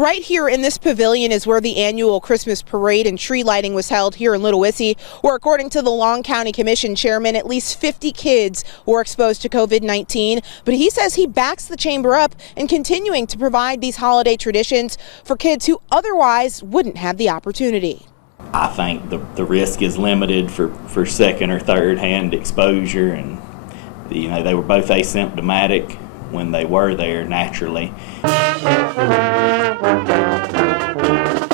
Right here in this pavilion is where the annual Christmas parade and tree lighting was held here in Little Wissey, where according to the Long County Commission chairman, at least 50 kids were exposed to COVID-19. But he says he backs the chamber up in continuing to provide these holiday traditions for kids who otherwise wouldn't have the opportunity. I think the risk is limited for second or third hand exposure, and they were both asymptomatic when they were there naturally.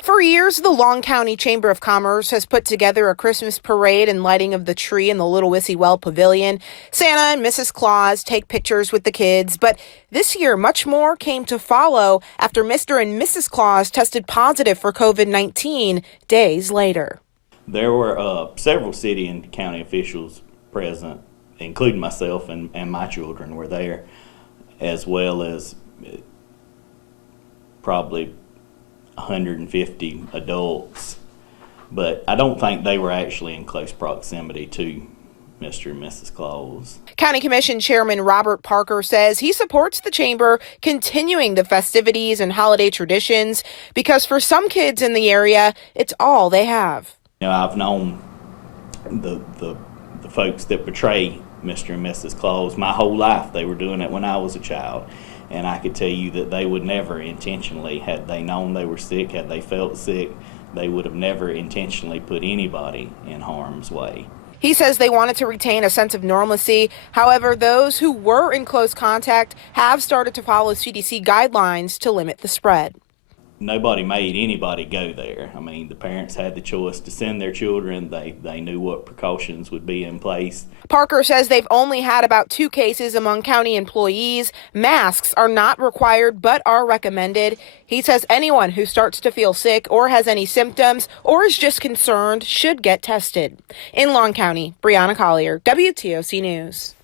For years, the Long County Chamber of Commerce has put together a Christmas parade and lighting of the tree in the Little Wissey Well Pavilion. Santa and Mrs. Claus take pictures with the kids, but this year much more came to follow after Mr. and Mrs. Claus tested positive for COVID-19 days later. There were several city and county officials present, including myself and my children were there, as well as probably 150 adults, but I don't think they were actually in close proximity to Mr. and Mrs. Claus. County Commission Chairman Robert Parker says he supports the chamber continuing the festivities and holiday traditions because for some kids in the area, it's all they have. I've known the folks that portray Mr. and Mrs. Claus my whole life. They were doing it when I was a child. And I could tell you that they would never intentionally, had they known they were sick, had they felt sick, they would have never intentionally put anybody in harm's way. He says they wanted to retain a sense of normalcy. However, those who were in close contact have started to follow CDC guidelines to limit the spread. Nobody made anybody go there. I mean, the parents had the choice to send their children. They knew what precautions would be in place. Parker says they've only had about 2 cases among county employees. Masks are not required but are recommended. He says anyone who starts to feel sick or has any symptoms or is just concerned should get tested. In Long County, Brianna Collier, WTOC News.